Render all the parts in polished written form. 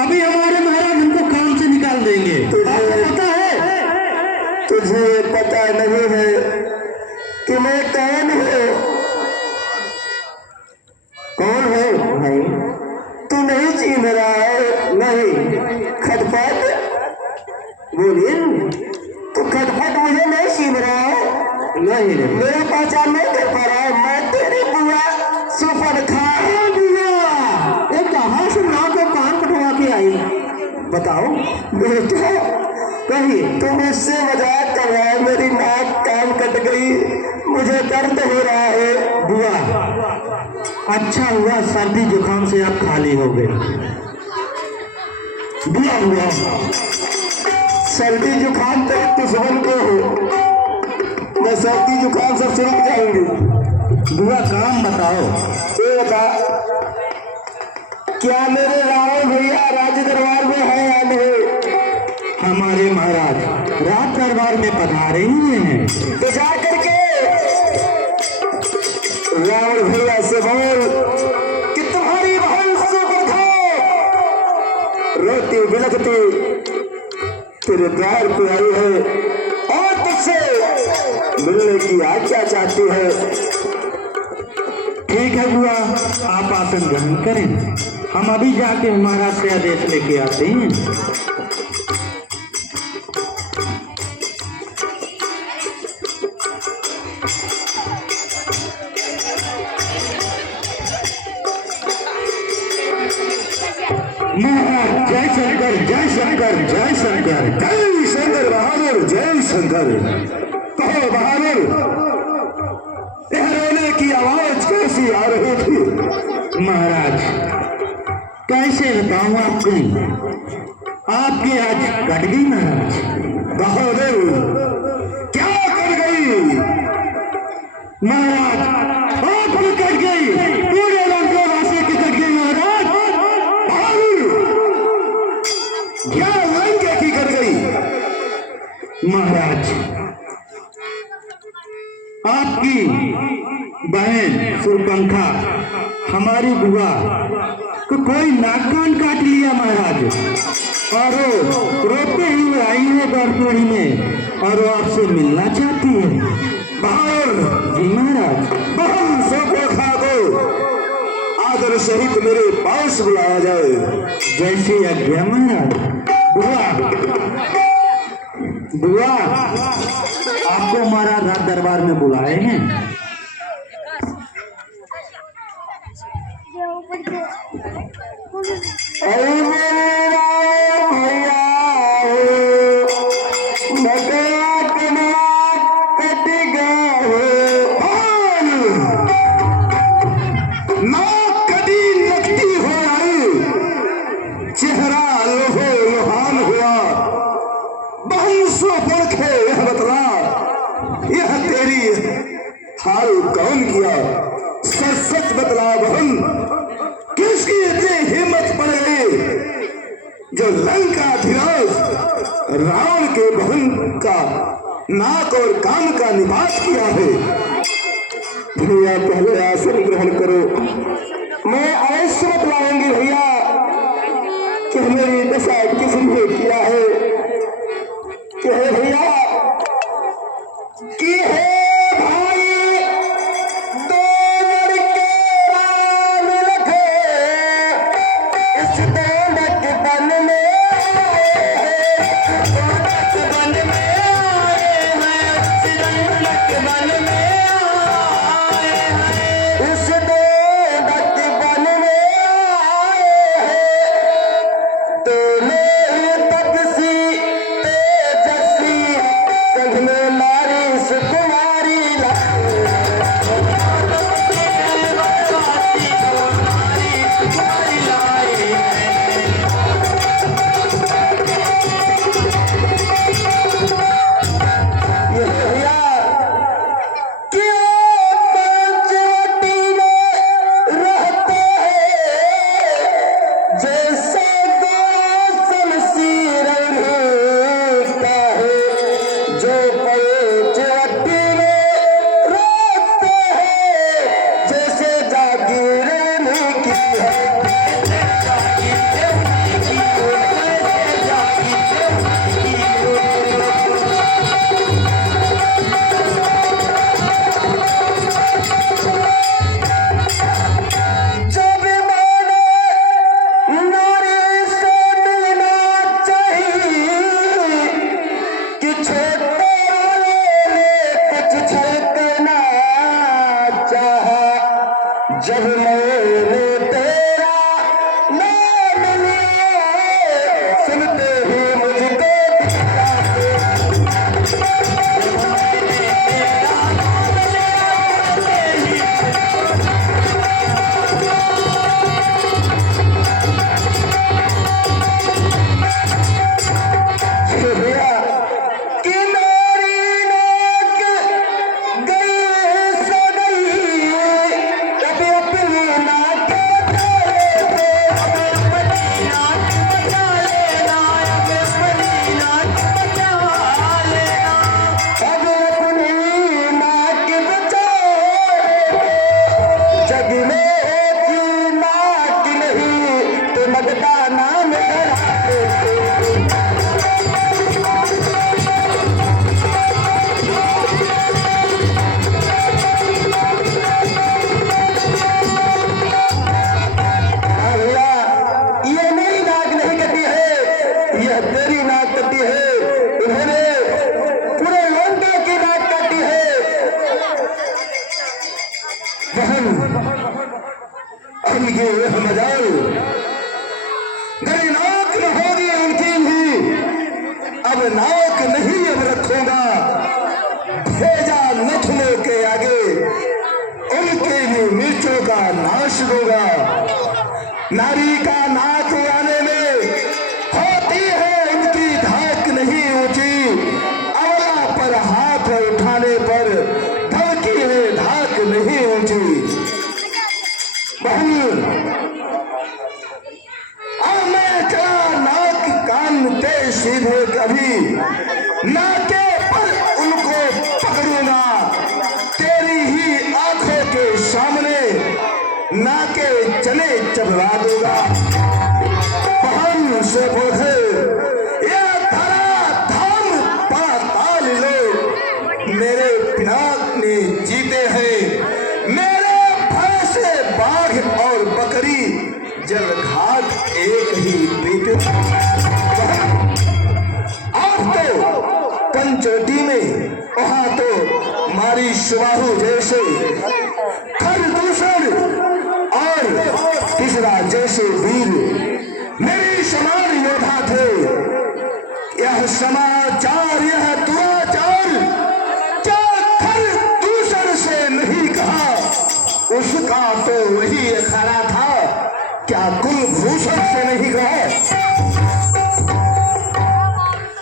अभी हमारे महाराज हमको काम से निकाल देंगे। आपको पता है? तुझे पता नहीं है कि मैं कौन हूँ? कौन है भाई? तू नहीं चिन्ह रहा है? नहीं खटपट बोलिए, तू खटपट मुझे नहीं चिन्ह रहा है? नहीं मेरा पहचान नहीं कर पा रहा है। मैं तेरी बुआ सुपर्णखा। बुआ ये कहाँ से माँ को कान कटवा के आई? बताओ बेटा, कहिए। तुम इससे मजाक कर रहा है? मेरी नाक कान कट गई, मुझे दर्द हो रहा है। बुआ अच्छा हुआ सर्दी जुकाम से आप खाली हो गए। बुआ हुआ सर्दी जुकाम तो दुश्मन को हो, मैं सर्दी जुकाम सब से रुक जाऊंगी। बुआ काम बताओ। ये बता, क्या मेरे रावण भैया राज दरबार में है या नहीं? हमारे महाराज राज दरबार में पधारे हुए हैं। तो जा करके रावण भैया से बोल कि तुम्हारी बहन सुपर्णखा रोती बिलखती तेरे द्वार पे आई है और तुझसे मिलने की आज्ञा चाहती है। ठीक है बुआ, आप आसन ग्रहण करें, हम अभी जाके महाराज से आदेश लेके आते हैं। महाराज जय शंकर जय शंकर जय शंकर जय शंकर बहादुर, जय शंकर। कहो बहादुर, यह रोने की आवाज कैसी आ रही थी? महाराज कैसे बताऊं आपको, आपकी आज कट गई महाराज। बहादुर क्या कर गई? महाराज आपकी कट गई, पूरे लंकावासी की कट गई महाराज। क्या लंका की कर गई? महाराज आपकी बहन सुपर्णखा हमारी बुआ को कोई नाक कान काट लिया महाराज, और वो रोते हुए आई है गौरपुरी में और वो आपसे मिलना चाहती है। बहादुर जी महाराज। बहन सुपर्णखा को आदर सहित मेरे पास बुलाया जाए। जैसी आज्ञा महाराज। बुआ बुआ आपको हमारा राज दरबार में बुलाए हैं। अरे मेरे राम भैया नाक कट गया नाक कटी लगती हो आई, चेहरा लोहो लोहान हुआ। बहन सुपर्णखा यह बतला, यह तेरी हाल कौन किया? सच सच बतला बहन, किसकी इतनी हिम्मत पड़ गई जो लंकाधिराज रावण के बहन का नाक और कान का निवास किया है? भैया पहले आसन ग्रहण करो, मैं अवश्य बतलाऊंगी भैया कि मेरी दशा किसने किया है। कि है भैया कि है यह मजाल गरी नाक न होगी उनकी भी, अब नाक नहीं अब रखूंगा, भेजा नथनों के आगे उनके भी मिर्चों का नाश दूंगा। नारी का नाक उड़ाने में होती है उनकी धाक नहीं ऊंची, अवला पर हाथ उठाने पर धमकी है धाक नहीं ऊंची। बहन अब मैं चला नाक कान के सीधे, कभी नाके पर उनको पकड़ूंगा, तेरी ही आंखों के सामने नाके चले चबवा दूंगा। बहन से बोले ये धरा धाम पाताल लोग मेरे पिनाक ने जीते हैं, मेरे भय से बाघ और बकरी जल घाट एक ही बीते। आज तो पंचोटी में वहां तो मारी सुबाहु जैसे खरदूषण और तीसरा जैसे वीर मेरी समान योद्धा थे। यह समाचार यह दुराचार क्या खरदूषण से नहीं कहा, उसका तो वही अखाड़ा था, क्या कुलभूषण से नहीं कहा।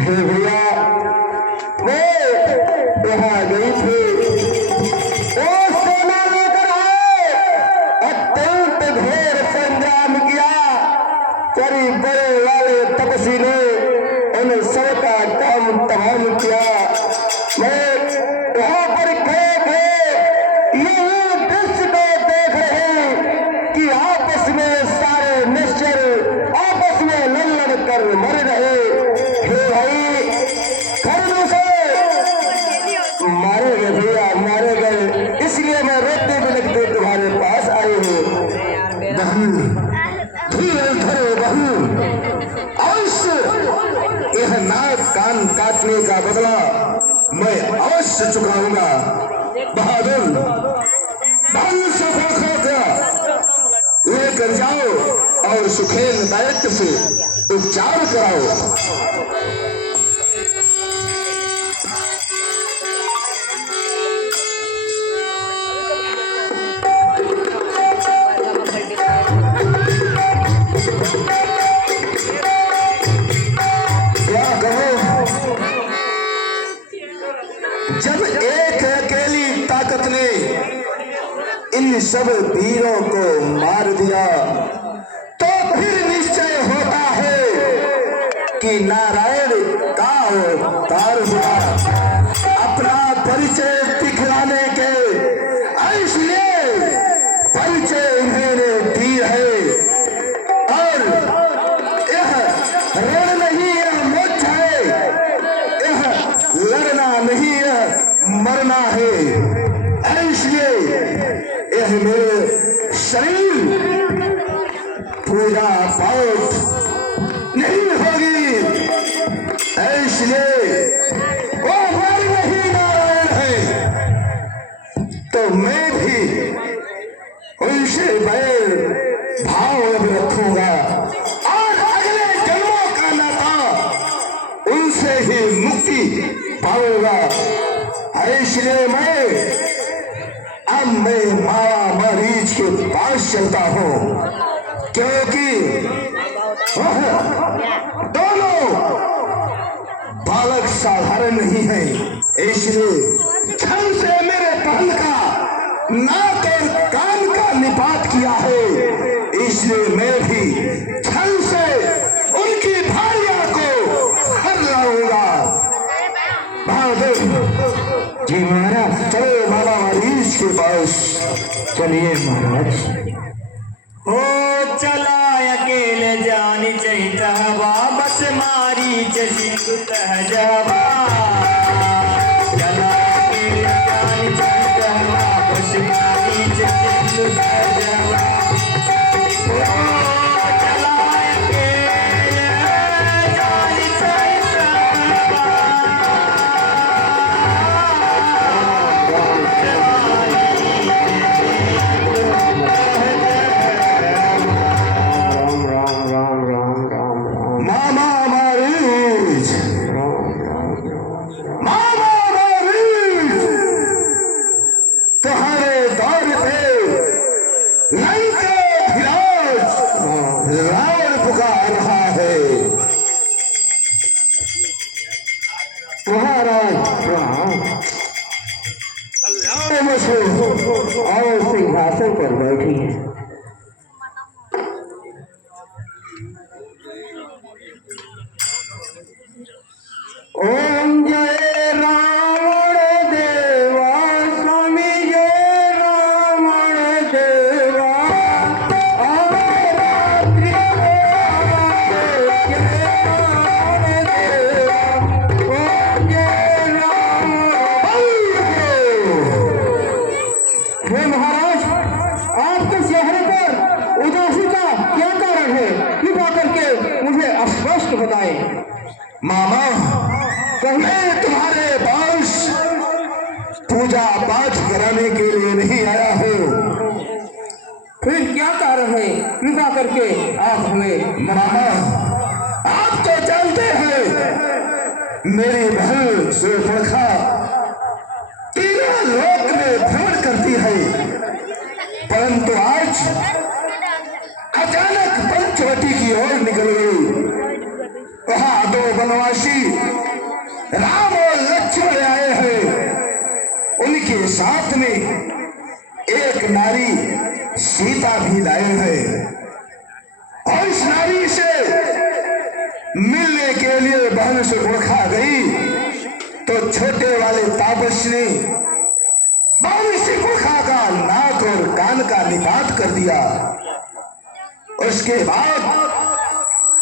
हे भैया वो यहाँ गई थी, वो सेना लेकर आए, अत्यंत घोर संग्राम किया, चरी बड़े वाले तपसी ने उन सबका काम तमाम किया। मैं वहां पर खड़े थे, यही दृश्य को देख रहे कि आपस में सारे निश्चर आपस में लड़ कर मर रहे। हे भाई खरदूषण मारे गए भैया, मारे गए, इसलिए मैं रोते बिलखते तुम्हारे पास आई हूँ। धीरे धरो बहू, अवश्य यह नाक कान काटने का बदला मैं अवश्य चुकाऊंगा। बहादुर बहू से लेकर जाओ और सुखेल दायित्व से उपचार कराओ। जब एक अकेली ताकत ने इन सब वीरों को मार दिया तो फिर निश्चय होता है कि नारायण का अवतार हुआ। अपना परिचय दिखलाने के इसलिए परिचय उन्होंने दी है, और यह रण नहीं यह मोक्ष है, यह लड़ना नहीं यह मरना है। इसलिए यह मेरे शरीर पूजा पाठ नहीं होगी, इसलिए वो मर नहीं नारायण है, तो मैं भी उनसे बैर भाव अब रखूंगा और अगले जन्मों का नाता उनसे ही मुक्ति पाऊंगा। इसलिए मैं माया मरीज के पास चलता हूँ, क्योंकि वह दोनों बालक साधारण नहीं है। इसलिए क्षण से मेरे बहन का नाक और कान का निपात किया है, इसलिए मैं भी क्षण से उनकी भार्या को हर लाऊंगा। बहादुर जी महाराज, चलो बाबा मरीज के पास चलिए महाराज। हो चला अकेले जानी चाहिए वापस मारी सिंह जवा, चला अकेले जानी चाहिए वापस मारी सिंह जवा। चला अकेले जानी चाहिए रहा है। महाराज और सिंहासन पर बैठी है। ओम जय रावण देवा स्वामी जय रावण देवा रात्रि जय रावण देवा ओम जय रावण। हे महाराज, आपके चेहरे पर उदासी का क्या कारण है? कृपा करके मुझे स्पष्ट बताएं। मामा, मैं तुम्हारे पास पूजा पाठ कराने के लिए नहीं आया हूँ। फिर क्या कारण है? कृपा करके आप हमें। मामा, आप तो जानते हैं मेरी बहन सुपर्णखा तीनों लोक में भ्रमण करती है, परंतु आज अचानक पंचवटी की ओर निकल गई। वहां दो वनवासी राम और लक्ष्मण आए हैं। उनके साथ में एक नारी सीता भी लाए हैं, और इस नारी से मिलने के लिए बहन सुपर्णखा गई तो छोटे वाले तापस ने बहन सुपर्णखा का नाक और कान का निपात कर दिया। उसके बाद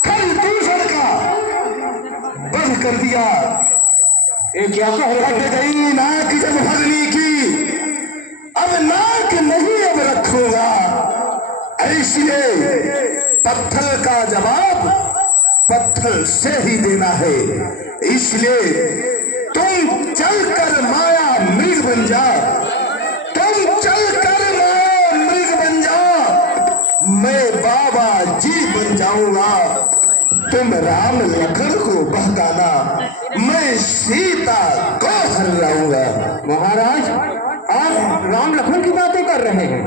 कल दूसर का बंद कर दिया। ये क्या कह रहे हट गई नाक जब भगनी की, अब नाक नहीं अब रखूंगा। इसलिए पत्थर का जवाब पत्थर से ही देना है। इसलिए तुम चलकर माया मृग बन जा, तुम चलकर माया मृग बन जा, मैं बाबा जी बन जाऊंगा। तुम राम लखन को बहकाना, मैं सीता को हर लाऊंगा। महाराज, आप राम लखन की बातें कर रहे हैं?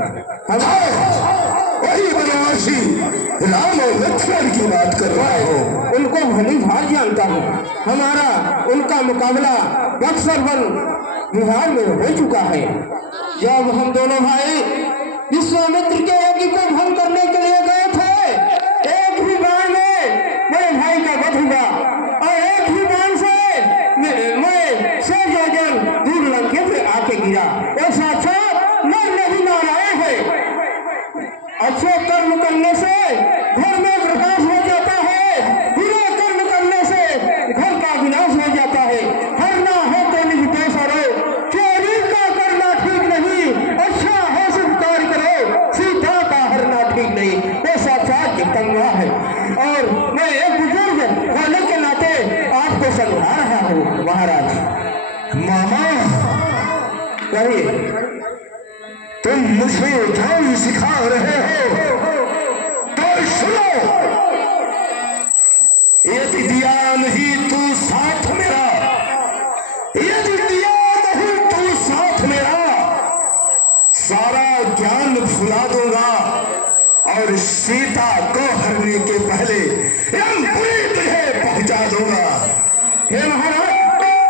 वही वनवासी राम और लक्ष्मण की बात कर रहा हूँ। उनको भली भार जानता हूँ। हमारा उनका मुकाबला बक्सर वन बिहार में हो चुका है। जब हम दोनों भाई विश्वामित्र के यज्ञ को भंग करने के लिए गए थे, एक ही बाण में मेरे भाई का वध हुआ, और एक ही बाण से मैं 100 योजन दूर लंके पे आके गिरा। और साक्षात नर नहीं नारायण है। अच्छे कर्म करने से घर में प्रकाश हो जाता है, बुरे कर्म करने से घर का विनाश हो जाता है। हरना है तो निज देश हरो, चोरी का करना ठीक नहीं, अच्छा है स्वीकार करो, सीता का हरना ठीक नहीं। वो साक्षात जगदम्बा है, और मैं एक बुजुर्ग होने के नाते आपको समझा रहा हूँ। महाराज मामा, कहिए। तुम मुझे ध्यान सिखा रहे हो तो सुनो। यदि दिया नहीं तू साथ मेरा, यदि दिया नहीं तू साथ मेरा, सारा ज्ञान भुला दूंगा और सीता को हरने के पहले यमपुरी तुझे पहुंचा दूंगा। हे महाराज,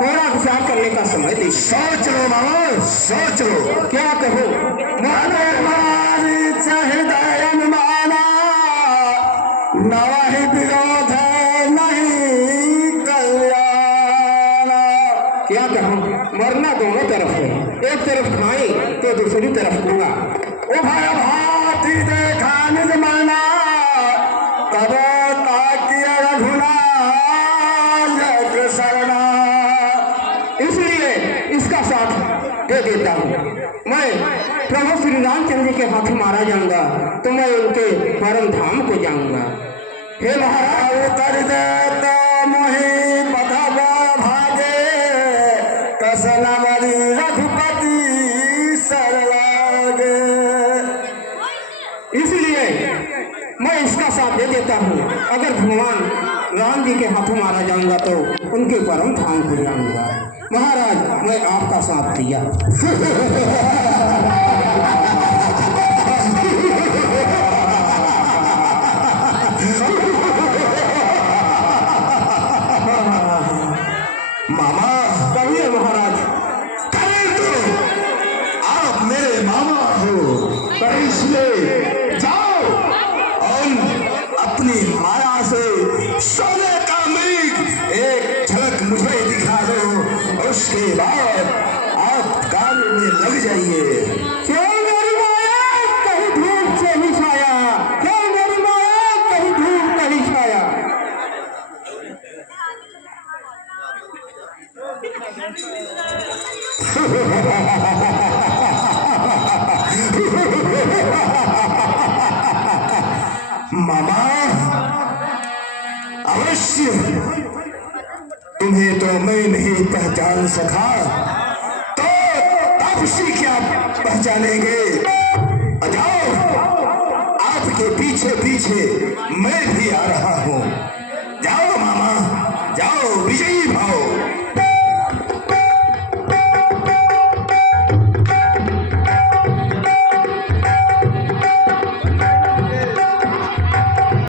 थोड़ा विचार करने का समय दीजिए। सोच लो मामा, सोच लो। क्या कहो? मानो मारी चाहे दयन माना, नवाही विरोध है नहीं कल्याण। क्या कहूँ, मरना दोनों तरफ है। एक तरफ खाई तो दूसरी तरफ दूंगा। उभय भांति देखा निज माना, तब ताकिया रघुना जग शरणा। इसलिए इसका साथ दे देता हूँ। मैं प्रभु श्री रामचंद्र के हाथ मारा जाऊंगा तो मैं उनके परम धाम को जाऊंगा। हे महाराज, कर देता मोहि पथवा भागे, कसना मरी रघुपति सरलागे। इसलिए मैं इसका साथ दे देता हूँ। अगर भगवान राम जी के हाथों मारा जाऊंगा तो उनके परम धाम को जाऊंगा। महाराज, मैं आपका साथ दिया। मामा अवश्य तुम्हें तो मैं नहीं पहचान सका तो तापसी क्या पहचानेंगे। जाओ, आपके पीछे पीछे मैं भी आ रहा हूं। जाओ मामा, जाओ, विजयी भाव।